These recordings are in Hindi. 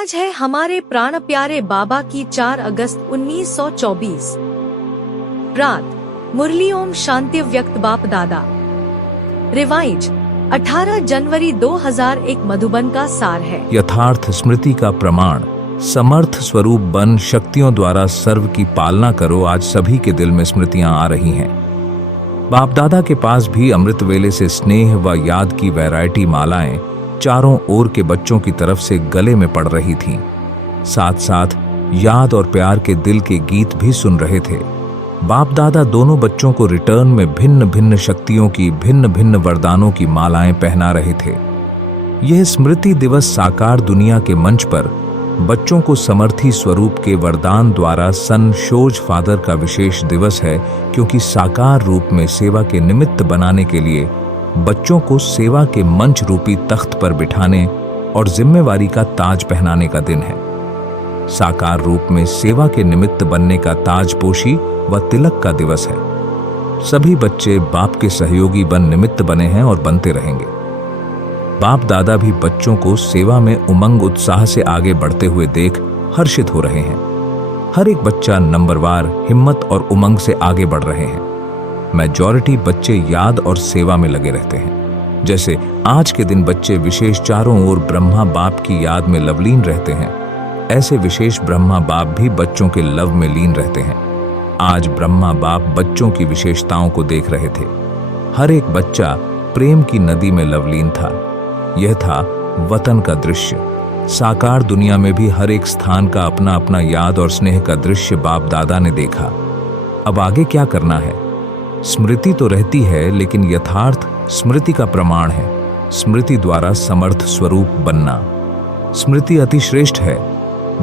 आज है हमारे प्राण प्यारे बाबा की 4 अगस्त 1924। रात मुरली ओम शांति व्यक्त बाप दादा। रिवाइज 18 जनवरी 2001 मधुबन का सार है। यथार्थ स्मृति का प्रमाण समर्थ स्वरूप बन शक्तियों द्वारा सर्व की पालना करो। आज सभी के दिल में स्मृतियां आ रही हैं। बाप दादा के पास भी अमृत वेले से स्नेह व याद की वैरायटी मालाएं चारों ओर के बच्चों की तरफ से गले में पड़ रही थीं। साथ साथ याद और प्यार के दिल के गीत भी सुन रहे थे। बाप दादा दोनों बच्चों को रिटर्न में भिन्न भिन्न शक्तियों की भिन्न भिन्न वरदानों की मालाएं पहना रहे थे। यह स्मृति दिवस साकार दुनिया के मंच पर बच्चों को समर्थी स्वरूप के वरदान द्वारा सनशोज फादर का विशेष दिवस है, क्योंकि साकार रूप में सेवा के निमित्त बनाने के लिए बच्चों को सेवा के मंच रूपी तख्त पर बिठाने और जिम्मेवारी का ताज पहनाने का दिन है। साकार रूप में सेवा के निमित्त बनने का ताजपोशी व तिलक का दिवस है। सभी बच्चे बाप के सहयोगी बन निमित्त बने हैं और बनते रहेंगे। बाप दादा भी बच्चों को सेवा में उमंग उत्साह से आगे बढ़ते हुए देख हर्षित हो रहे हैं। हर एक बच्चा नंबरवार हिम्मत और उमंग से आगे बढ़ रहे हैं। मेजॉरिटी बच्चे याद और सेवा में लगे रहते हैं। जैसे आज के दिन बच्चे विशेष चारों ओर ब्रह्मा बाप की याद में लवलीन रहते हैं, ऐसे विशेष ब्रह्मा बाप भी बच्चों के लव में लीन रहते हैं। आज ब्रह्मा बाप बच्चों की विशेषताओं को देख रहे थे। हर एक बच्चा प्रेम की नदी में लवलीन था। यह था वतन का दृश्य। साकार दुनिया में भी हर एक स्थान का अपना अपना याद और स्नेह का दृश्य बाप दादा ने देखा। अब आगे क्या करना है? स्मृति तो रहती है, लेकिन यथार्थ स्मृति का प्रमाण है स्मृति द्वारा समर्थ स्वरूप बनना। स्मृति अति श्रेष्ठ है।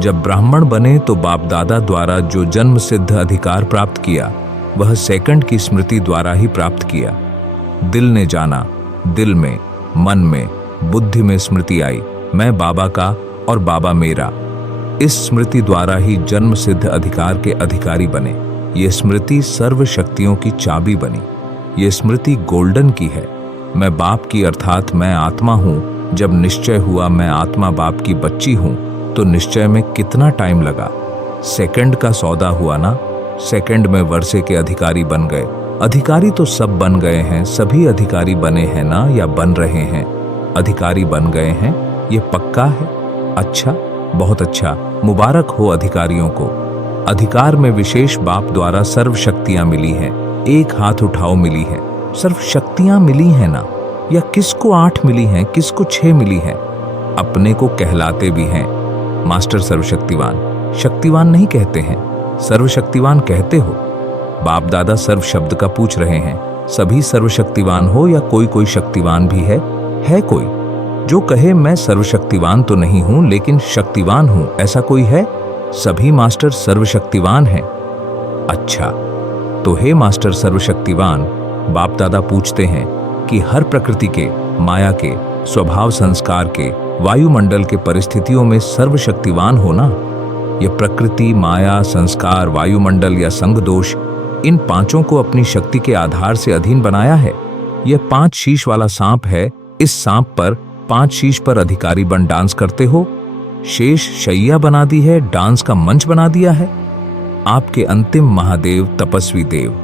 जब ब्राह्मण बने तो बाप दादा द्वारा जो जन्म सिद्ध अधिकार प्राप्त किया वह सेकंड की स्मृति द्वारा ही प्राप्त किया। दिल ने जाना, दिल में, मन में, बुद्धि में स्मृति आई, मैं बाबा का और बाबा मेरा। इस स्मृति द्वारा ही जन्म सिद्ध अधिकार के अधिकारी बने। ये स्मृति सर्व शक्तियों की चाबी बनी। ये स्मृति गोल्डन की है। मैं बाप की अर्थात मैं आत्मा हूं। जब निश्चय हुआ मैं आत्मा बाप की बच्ची हूं, तो निश्चय में कितना टाइम लगा? सेकंड का सौदा हुआ ना। सेकंड में वर्षे के अधिकारी बन गए। अधिकारी तो सब बन गए हैं। सभी अधिकारी बने हैं ना, या बन रहे हैं? अधिकारी बन गए हैं, ये पक्का है। अच्छा, बहुत अच्छा, मुबारक हो अधिकारियों को। अधिकार में विशेष बाप द्वारा सर्व शक्तियां मिली हैं। एक हाथ उठाओ मिली है। सर्व शक्तियां मिली हैं ना, या किसको 8 मिली हैं, किसको 6 मिली हैं? अपने को कहलाते भी हैं मास्टर सर्वशक्तिवान। शक्तिवान नहीं कहते हैं, सर्वशक्तिवान कहते हो। बाप दादा सर्व शब्द का पूछ रहे हैं। सभी सर्वशक्तिवान हो या कोई कोई शक्तिवान भी है? कोई जो कहे मैं सर्वशक्तिवान तो नहीं हूं लेकिन शक्तिवान हूं, ऐसा कोई है? सभी मास्टर सर्वशक्तिवान हैं। अच्छा, तो हे मास्टर सर्वशक्तिवान, बाप दादा पूछते हैं कि हर प्रकृति के, माया के, स्वभाव संस्कार के, वायुमंडल के परिस्थितियों में सर्वशक्तिवान हो ना? ये प्रकृति, माया, संस्कार, वायुमंडल या संग दोष, इन पांचों को अपनी शक्ति के आधार से अधीन बनाया है। यह 5 शीश वाला सांप है। इस सांप पर 5 शीश पर अधिकारी बन डांस करते हो। शेष शैया बना दी है, डांस का मंच बना दिया है। आपके अंतिम महादेव तपस्वी देव,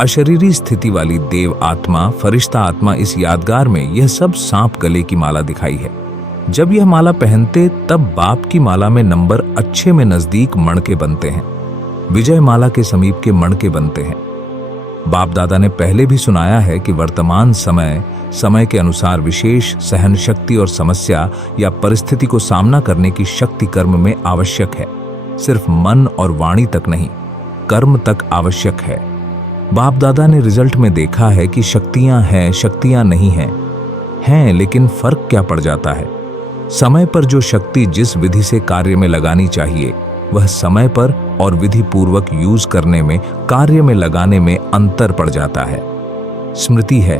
अशरीरी स्थिति वाली देव आत्मा, फरिश्ता आत्मा, इस यादगार में यह सब सांप गले की माला दिखाई है। जब यह माला पहनते तब बाप की माला में नंबर अच्छे में नजदीक मणके बनते हैं। विजय माला के समीप के मणके बनते हैं। बाप दादा ने पहले भी सुनाया है कि वर्तमान समय के अनुसार विशेष सहन शक्ति और समस्या या परिस्थिति को सामना करने की शक्ति कर्म में आवश्यक है। सिर्फ मन और वाणी तक नहीं, कर्म तक आवश्यक है। बाप दादा ने रिजल्ट में देखा है कि शक्तियां हैं, शक्तियां नहीं हैं, लेकिन फर्क क्या पड़ जाता है? समय पर जो शक्ति जिस विधि से कार्य में लगानी चाहिए, वह समय पर और विधि पूर्वक यूज करने में, कार्य में लगाने में अंतर पड़ जाता है। स्मृति है,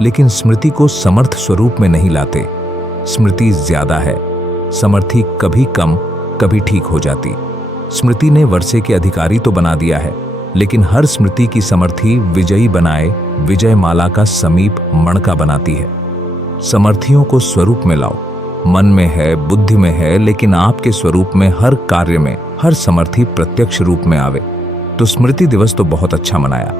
लेकिन स्मृति को समर्थ स्वरूप में नहीं लाते। स्मृति ज्यादा है, समर्थी कभी कम कभी ठीक हो जाती। स्मृति ने वर्षे के अधिकारी तो बना दिया है, लेकिन हर स्मृति की समर्थी विजयी बनाए विजय माला का समीप मणका बनाती है। समर्थियों को स्वरूप में लाओ। मन में है, बुद्धि में है, लेकिन आपके स्वरूप में हर कार्य में हर समर्थी प्रत्यक्ष रूप में आवे। तो स्मृति दिवस तो बहुत अच्छा मनाया,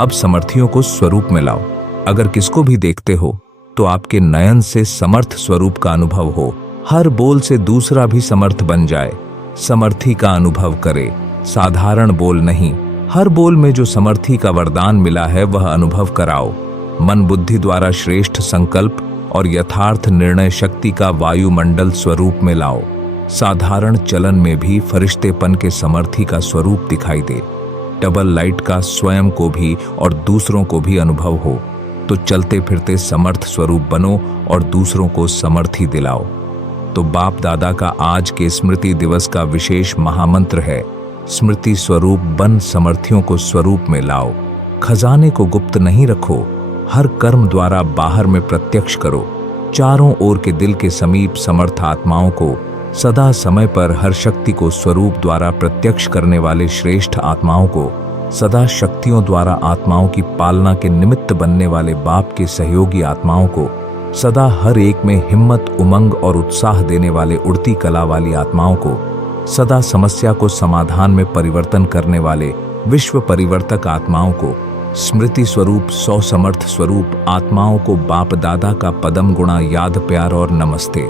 अब समर्थियों को स्वरूप में लाओ। अगर किसको भी देखते हो तो आपके नयन से समर्थ स्वरूप का अनुभव हो, हर बोल से दूसरा भी समर्थ बन जाए, समर्थी का अनुभव करे, साधारण बोल नहीं, हर बोल में जो समर्थी का वरदान मिला है वह अनुभव कराओ। मन बुद्धि द्वारा श्रेष्ठ संकल्प और यथार्थ निर्णय शक्ति का वायुमंडल स्वरूप में लाओ। साधारण चलन में भी फरिश्तेपन के समर्थी का स्वरूप दिखाई दे, डबल लाइट का स्वयं को भी और दूसरों को भी अनुभव हो। तो चलते फिरते समर्थ स्वरूप बनो और दूसरों को समर्थी दिलाओ। तो बाप दादा का आज के स्मृति दिवस का विशेष महामंत्र है, स्मृति स्वरूप बन समर्थियों को स्वरूप में लाओ। खजाने को गुप्त नहीं रखो, हर कर्म द्वारा बाहर में प्रत्यक्ष करो। चारों ओर के दिल के समीप समर्थ आत्माओं को सदा समय पर हर शक्ति को स्वरूप द्वारा प्रत्यक्ष करने वाले श्रेष्ठ आत्माओं को, सदा शक्तियों द्वारा आत्माओं की पालना के निमित्त बनने वाले बाप के सहयोगी आत्माओं को, सदा हर एक में हिम्मत, उमंग और उत्साह देने वाले उड़ती कला वाली आत्माओं को, सदा समस्या को समाधान में परिवर्तन करने वाले विश्व परिवर्तक आत्माओं को, स्मृति स्वरूप 100 समर्थ स्वरूप आत्माओं को बाप दादा का पदम गुणा याद, प्यार और नमस्ते।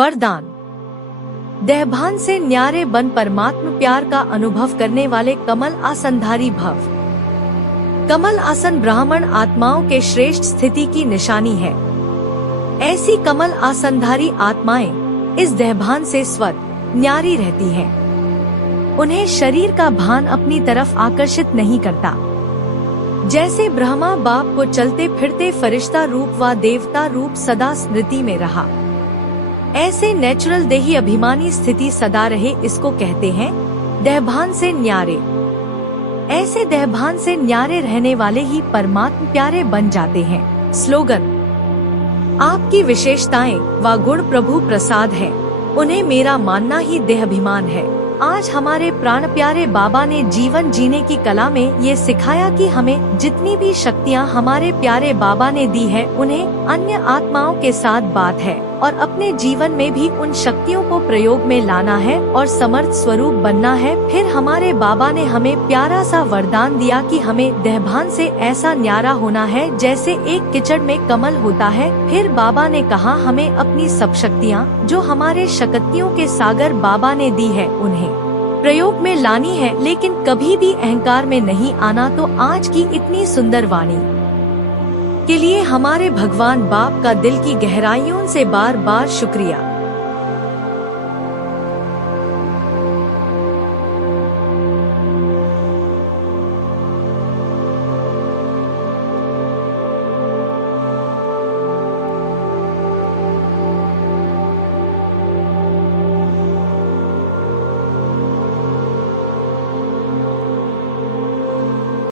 वरदान। देहभान से न्यारे बन परमात्म प्यार का अनुभव करने वाले कमल आसनधारी भव। कमल आसन ब्राह्मण आत्माओं के श्रेष्ठ स्थिति की निशानी है। ऐसी कमल आसनधारी आत्माएं इस देहभान से स्वत न्यारी रहती हैं। उन्हें शरीर का भान अपनी तरफ आकर्षित नहीं करता। जैसे ब्रह्मा बाप को चलते फिरते फरिश्ता रूप व देवता रूप सदा स्मृति में रहा, ऐसे नेचुरल देही अभिमानी स्थिति सदा रहे, इसको कहते हैं देहभान से न्यारे। ऐसे देहभान से न्यारे रहने वाले ही परमात्म प्यारे बन जाते हैं। स्लोगन। आपकी विशेषताएं व गुण प्रभु प्रसाद है, उन्हें मेरा मानना ही देहाभिमान है। आज हमारे प्राण प्यारे बाबा ने जीवन जीने की कला में ये सिखाया कि हमें जितनी भी शक्तियाँ हमारे प्यारे बाबा ने दी है, उन्हें अन्य आत्माओं के साथ बात है और अपने जीवन में भी उन शक्तियों को प्रयोग में लाना है और समर्थ स्वरूप बनना है। फिर हमारे बाबा ने हमें प्यारा सा वरदान दिया कि हमें देहभान से ऐसा न्यारा होना है जैसे एक कीचड़ में कमल होता है। फिर बाबा ने कहा हमें अपनी सब शक्तियाँ जो हमारे शक्तियों के सागर बाबा ने दी है, उन्हें प्रयोग में लानी है, लेकिन कभी भी अहंकार में नहीं आना। तो आज की इतनी सुंदर वाणी के लिए हमारे भगवान बाप का दिल की गहराइयों से बार बार शुक्रिया।